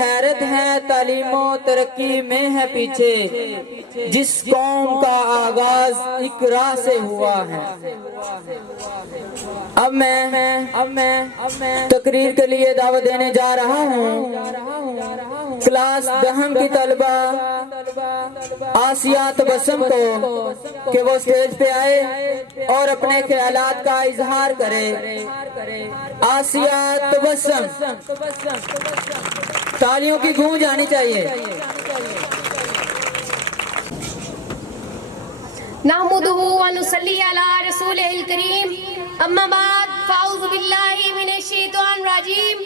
حیرت ہے تعلیم و ترقی میں ہے پیچھے، جس قوم کا آغاز اقرا سے ہوا ہے۔ اب میں تقریر کے لیے دعوت دینے جا رہا ہوں کلاس 10 کی طالبہ آسیہ تبسم کو کہ وہ اسٹیج پہ آئے اور اپنے خیالات کا اظہار کرے۔ آسیہ تبسم، تالیوں کی گونج آنی چاہیے۔ نحمدہ ونصلی علی رسولہ الکریم، اما بعد فاعوذ باللہ من الشیطان الرجیم،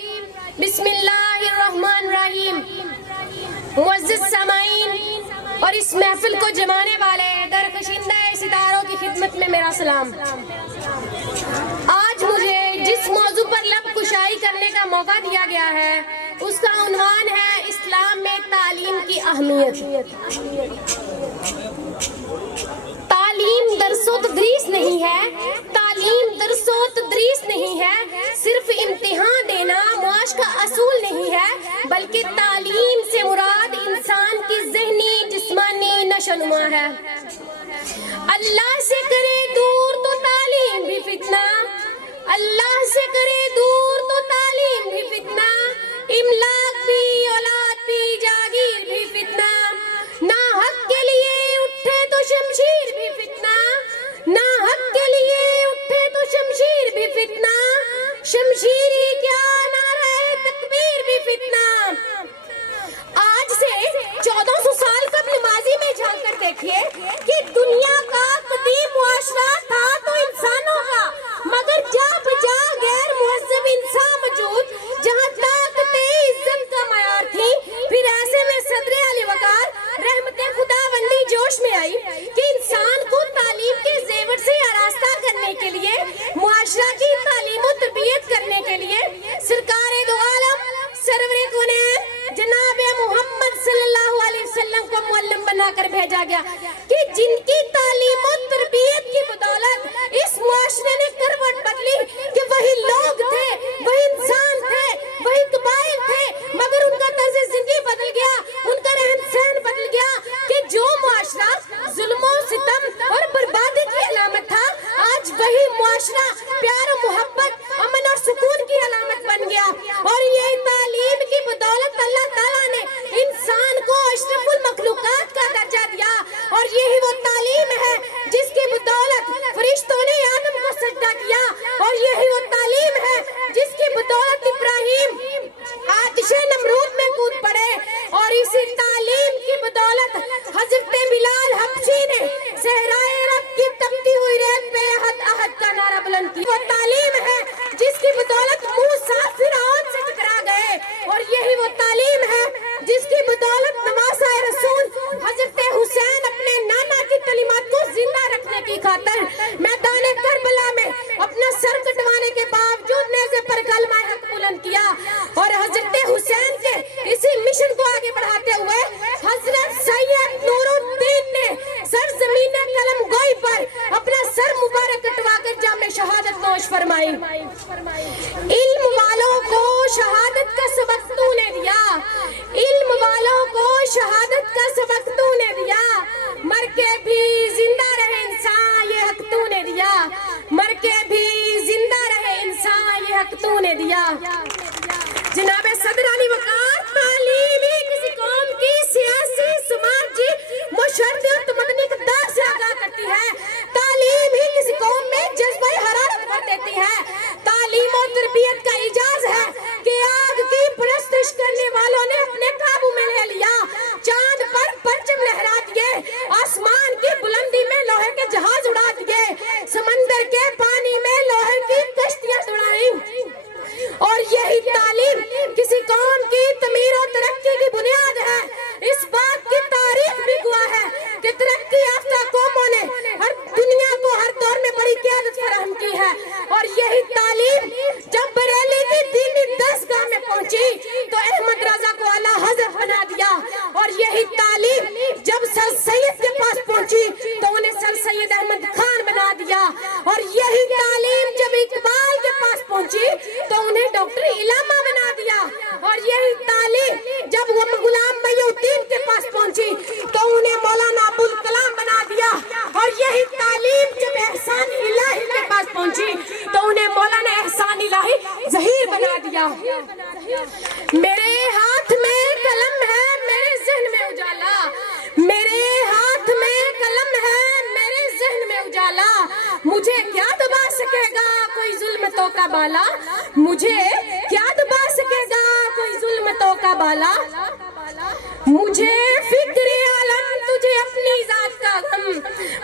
بسم اللہ الرحمن الرحیم۔ معزز سامعین اور اس محفل کو جمانے والے درخشندہ ستاروں کی خدمت میں میرا سلام۔ آج مجھے جس موضوع پر لب کشائی کرنے کا موقع دیا گیا ہے اس کا عنوان ہے اسلام میں تعلیم کی اہمیت۔ تعلیم درس و تدریس نہیں ہے، تعلیم درس و تدریس نہیں ہے، صرف امتحان دینا معاش کا اصول نہیں ہے، بلکہ تعلیم سے مراد انسان کی ذہنی جسمانی نشوونما ہے۔ اللہ سے کرے دور تو تعلیم بھی فتنہ، اللہ سے کرے دور تو تعلیم بھی فتنہ، املاک بھی اولاد بھی جاگیر بھی فتنہ، نہ حق کے لیے اٹھے تو شمشیر بھی فتنہ، نہ حق کے لیے اٹھے تو شمشیر بھی فتنہ، شمشیری کیا نعرہ تکبیر بھی فتنہ۔ آج سے 1400 سال قبل ماضی میں جھانک کر دیکھیے کہ دنیا کا قدیم معاشرہ تھا تو انسانوں کا، مگر جا بجا غیر مہذب انسان موجود، جہاں طاقت عزت کا معیار تھی۔ پھر ایسے میں صدر علی وقار رحمت خدا بندی جوش میں آئی کہ انسان کو تعلیم کے زیور سے آراستہ کرنے کے لیے، معاشرہ کی تعلیم و تربیت کرنے کے لیے سرکار دو عالم سرور کونین جناب محمد صلی اللہ علیہ وسلم کو معلم بنا کر بھیجا گیا، کہ جن کی تعلیم و تربیت کی بدولت اس معاشرے نے کروٹ بدلی، کہ وہی لوگ تھے، وہی انسان تھے، وہی قبائل تھے، مگر ان کا طرز زندگی بدل گیا، ان کا رہن سہن بدل گیا، کہ جو معاشرہ ظلم و ستم اور بربادی کی علامت تھا، آج وہی معاشرہ پیار و محبت، امن اور سکون کی علامت بن گیا۔ اور یہ تعلیم کی بدولت اللہ تعالیٰ نے انسان کو اشرف المخلوقات کا درجہ دیا، اور یہی وہ تعلیم ہے جس کی بدولت فرشتوں نے آدم کو سجدہ کیا، اور یہی وہ تعلیم ہے والا, مجھے کیا دبا سکے گا کوئی ظلمتوں کا بالا. مجھے فکر عالم تجھے اپنی ذات کا غم,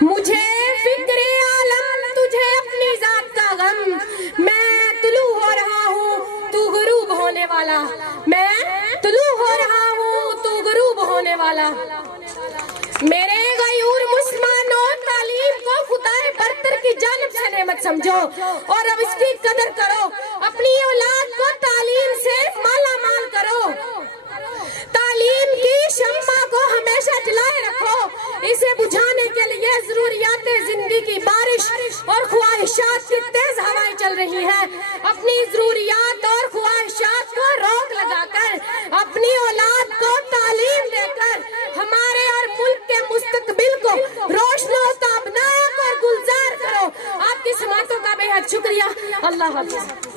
مجھے فکر عالم تجھے اپنی ذات کا غم. میں طلوع ہو رہا ہوں تو غروب ہونے والا, میں طلوع ہو رہا ہوں تو غروب ہونے والا. میرے غیور مسلمانوں, تعلیم کو خدائے برتر کی جانب سے نعمت سمجھو اور اب اس کی قدر کرو. اپنی اولاد کو تعلیم سے مالا مال کرو. تعلیم کی شمع کو ہمیشہ جلائے رکھو. اسے بجھانے کے لیے ضروریات زندگی کی بارش اور خواہشات کی تیز ہوائیں چل رہی ہیں. اپنی ضروریات اور خواہشات کو روک لگا کر اپنی اولاد کو تعلیم دے کر ہمارے اور ملک کے مستقبل کو روشن و تابناک اور گلزار کرو. آپ کی سماعتوں کا بے حد شکریہ. اللہ حافظ.